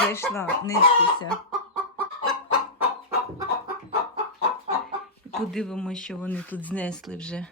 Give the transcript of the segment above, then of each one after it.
зайшла нестися. Подивимося, що вони тут знесли вже.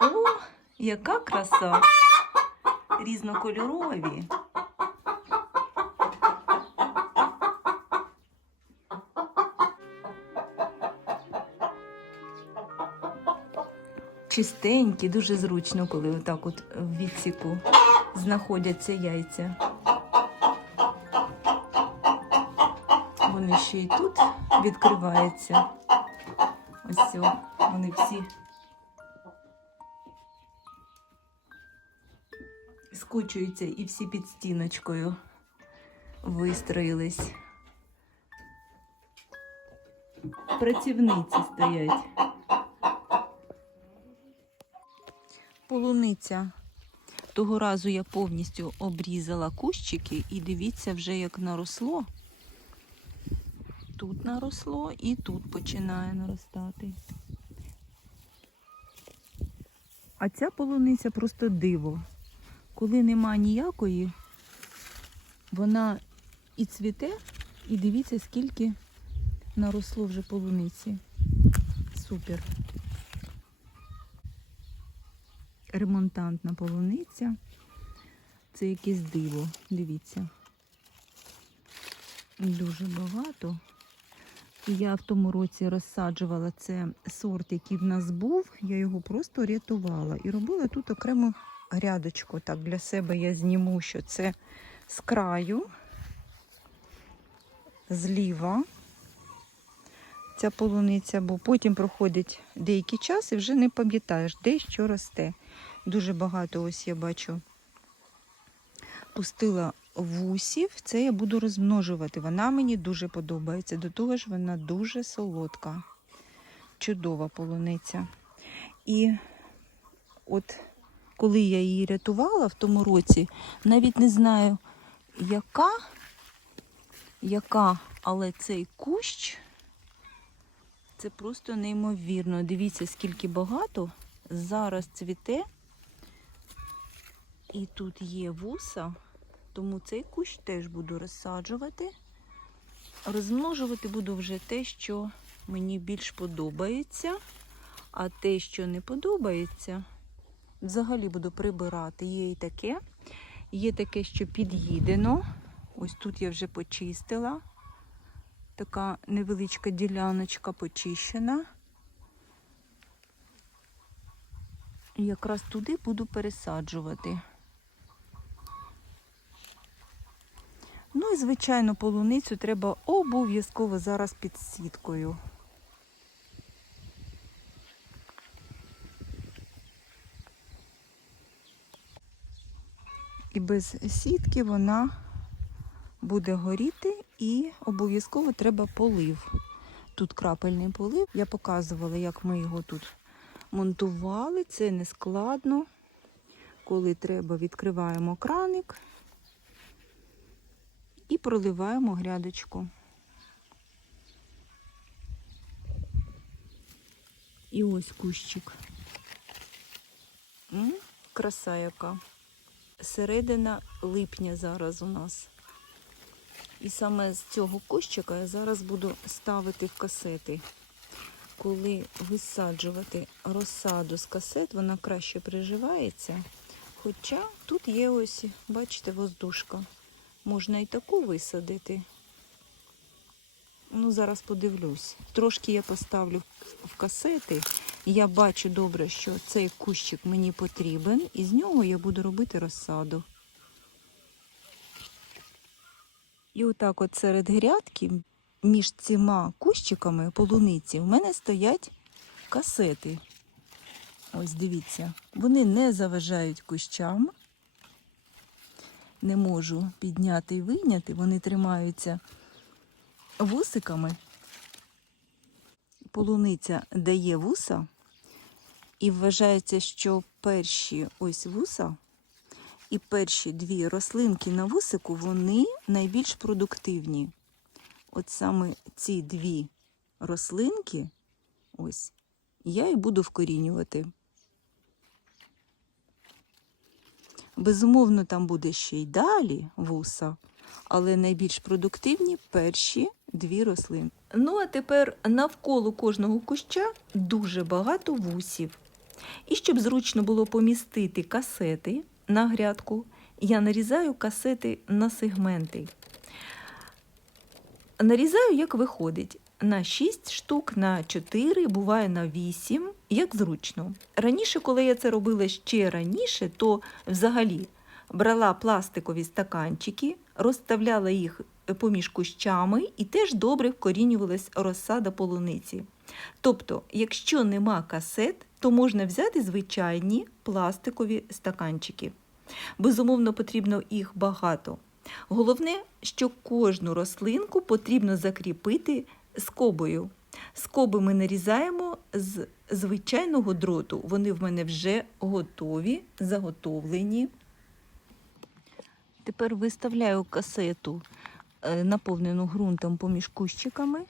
О, яка краса! Різнокольорові. Чистенькі, дуже зручно, коли отак от в відсіку знаходяться яйця. Вони ще й тут відкриваються. Ось о, вони всі скучуються і всі під стіночкою вистроїлись. Працівниці стоять. Полуниця. Того разу я повністю обрізала кущики і дивіться вже як наросло. Тут наросло і тут починає наростати. А ця полуниця просто диво. Коли нема ніякої, вона і цвіте, і дивіться, скільки наросло вже полуниці. Супер. Ремонтантна полуниця. Це якесь диво, дивіться. Дуже багато. Я в тому році розсаджувала це сорт, який в нас був. Я його просто рятувала і робила тут окрему грядочку. Так, для себе я зніму, що це з краю, зліва. Ця полуниця, бо потім проходить деякий час і вже не пам'ятаєш, де що росте. Дуже багато ось я бачу. Пустила вусів, це я буду розмножувати. Вона мені дуже подобається. До того ж, вона дуже солодка, чудова полуниця. І от коли я її рятувала в тому році, навіть не знаю, яка, яка, але цей кущ це просто неймовірно. Дивіться, скільки багато зараз цвіте. І тут є вуса, тому цей кущ теж буду розсаджувати. Розмножувати буду вже те, що мені більш подобається, а те, що не подобається, взагалі буду прибирати. Є і таке. Є таке, що під'їдено. Ось тут я вже почистила. Така невеличка діляночка почищена. І якраз туди буду пересаджувати. Ну і, звичайно, полуницю треба обов'язково зараз під сіткою. І без сітки вона буде горіти і обов'язково треба полив. Тут крапельний полив. Я показувала, як ми його тут монтували. Це не складно. Коли треба, відкриваємо краник проливаємо грядочку. І ось кущик. М? Краса яка. Середина липня зараз у нас. І саме з цього кущика я зараз буду ставити в касети. Коли висаджувати розсаду з касет, вона краще приживається. Хоча тут є ось, бачите, воздушка. Можна і таку висадити. Ну, зараз подивлюсь. Трошки я поставлю в касети. Я бачу добре, що цей кущик мені потрібен, і з нього я буду робити розсаду. І отак от серед грядки, між цими кущиками полуниці, в мене стоять касети. Ось дивіться, вони не заважають кущам. Не можу підняти і вийняти, вони тримаються вусиками. Полуниця дає вуса, і вважається, що перші ось вуса і перші дві рослинки на вусику, вони найбільш продуктивні. От саме ці дві рослинки, ось, я і буду вкорінювати. Безумовно, там буде ще й далі вуса, але найбільш продуктивні перші дві рослини. Ну а тепер навколо кожного куща дуже багато вусів. І щоб зручно було помістити касети на грядку, я нарізаю касети на сегменти. Нарізаю, як виходить, на 6 штук, на 4, буває на 8, як зручно. Раніше, коли я це робила ще раніше, то взагалі брала пластикові стаканчики, розставляла їх поміж кущами і теж добре вкорінювалась розсада полуниці. Тобто, якщо нема касет, то можна взяти звичайні пластикові стаканчики. Безумовно, потрібно їх багато. Головне, що кожну рослинку потрібно закріпити скобою. Скоби ми нарізаємо з звичайного дроту. Вони в мене вже готові, заготовлені. Тепер виставляю касету, е, наповнену ґрунтом поміж кущиками,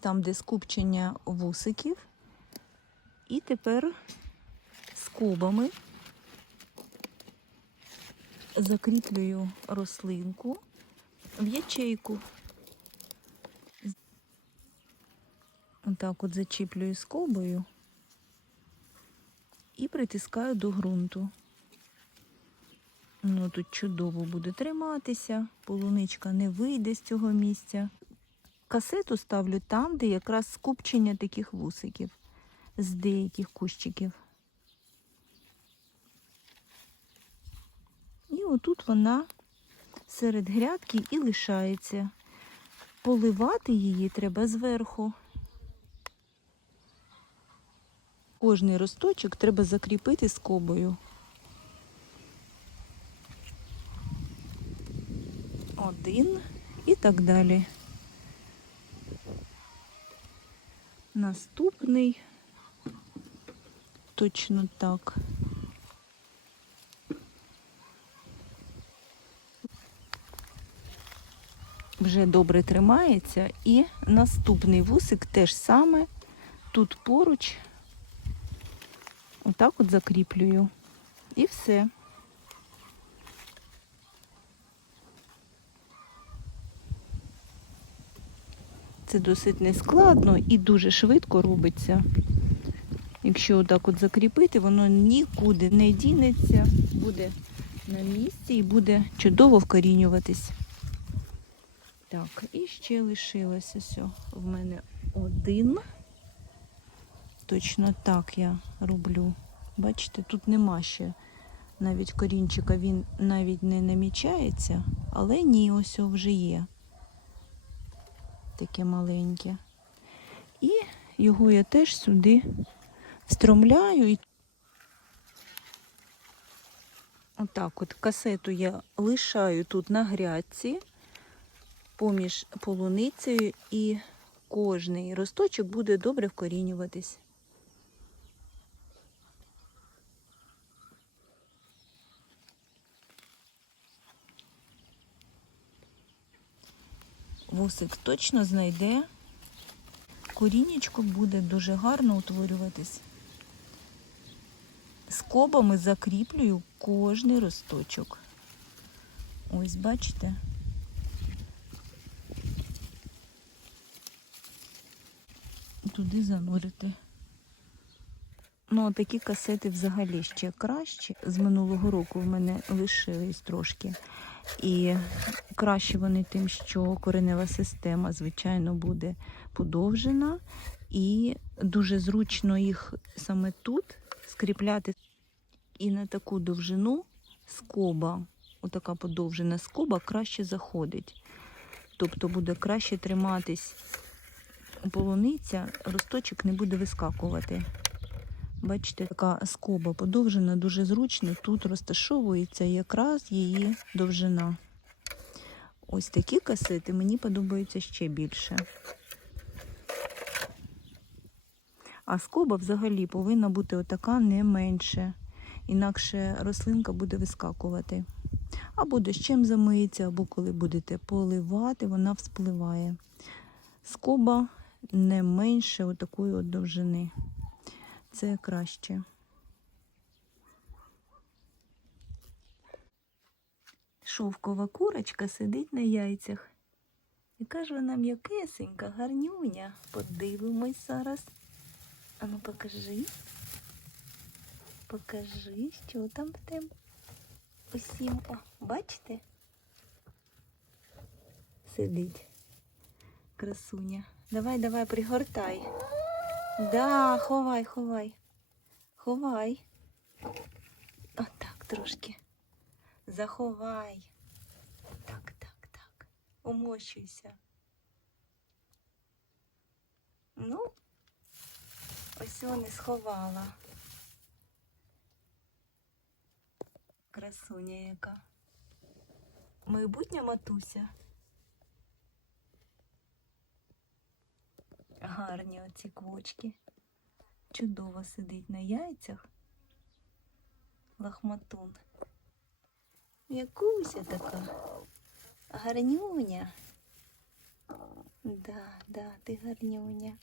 там, де скупчення вусиків. І тепер скобами закріплюю рослинку в ячейку. Отак от зачіплюю скобою і притискаю до ґрунту. Ну, тут чудово буде триматися, полуничка не вийде з цього місця. Касету ставлю там, де якраз скупчення таких вусиків з деяких кущиків. І отут вона серед грядки і лишається. Поливати її треба зверху. Кожний росточок треба закріпити скобою. Один і так далі. Наступний точно так. Вже добре тримається. І наступний вусик теж саме тут поруч. Отак от закріплюю. І все. Це досить нескладно і дуже швидко робиться. Якщо отак от закріпити, воно нікуди не дінеться, буде на місці і буде чудово вкорінюватись. Так, і ще лишилося все. В мене один. Точно так я роблю. Бачите, тут нема ще навіть корінчика, він навіть не намічається, але ні, ось вже є. Таке маленьке. І його я теж сюди встромляю. Отак от касету я лишаю тут на грядці поміж полуницею і кожний росточок буде добре вкорінюватись. Вусик точно знайде, корінечко буде дуже гарно утворюватись. Скобами закріплюю кожний росточок. Ось, бачите? туди занурити. Ну, а такі касети взагалі ще кращі. З минулого року в мене лишились трошки. І краще вони тим, що коренева система, звичайно, буде подовжена. І дуже зручно їх саме тут скріпляти. І на таку довжину скоба, отака подовжена скоба, краще заходить. Тобто буде краще триматись полуниця, росточок не буде вискакувати. Бачите, така скоба подовжена, дуже зручно. Тут розташовується якраз її довжина. Ось такі касети мені подобаються ще більше. А скоба взагалі повинна бути отака не менше. Інакше рослинка буде вискакувати. Або дощем замиється, або коли будете поливати, вона вспливає. Скоба не менше отакої от довжини. Це краще. Шовкова курочка сидить на яйцях. Яка ж вона м'якесенька, гарнюня. Подивимось зараз. Ану, покажи. Покажи, що там в тебе. Усім. О, бачите? Сидить. Красуня. Давай, давай, пригортай. Да, ховай, ховай. Ховай. Отак трошки. Заховай. Так, так, так. Умощуйся. Ну, ось не сховала. Красуня яка. Майбутня матуся. Гарні оці квочки. Чудово сидить на яйцях. Лахматун. Якуся така. Гарнюня. Да, да, ти гарнюня.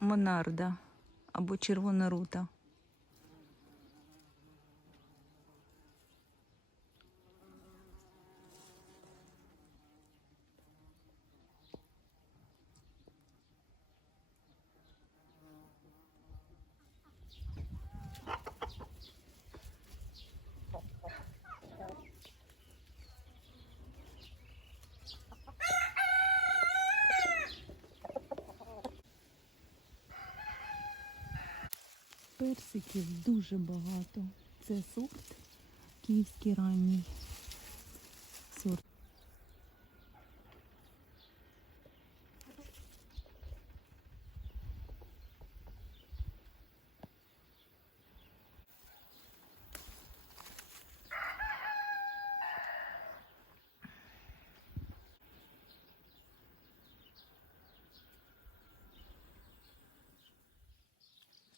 Монарда або червона рута. Персиків дуже багато. Це сорт київський ранній сорт.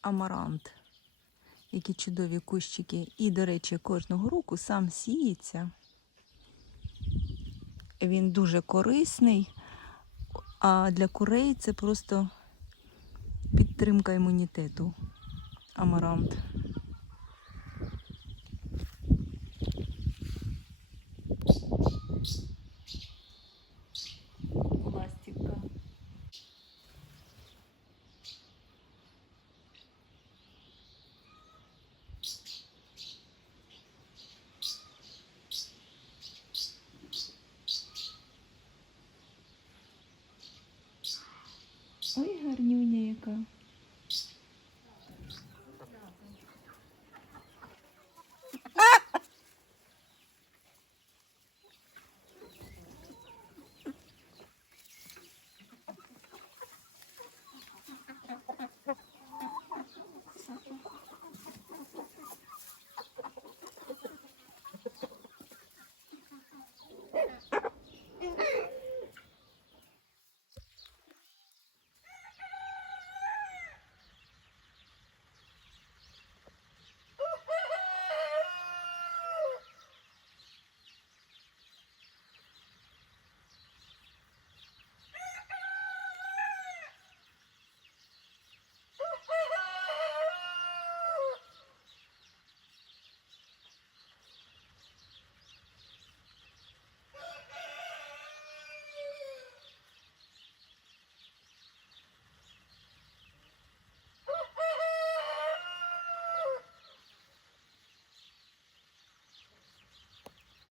Амарант. Які чудові кущики. І, до речі, кожного року сам сіється. Він дуже корисний, а для курей це просто підтримка імунітету. Амарант.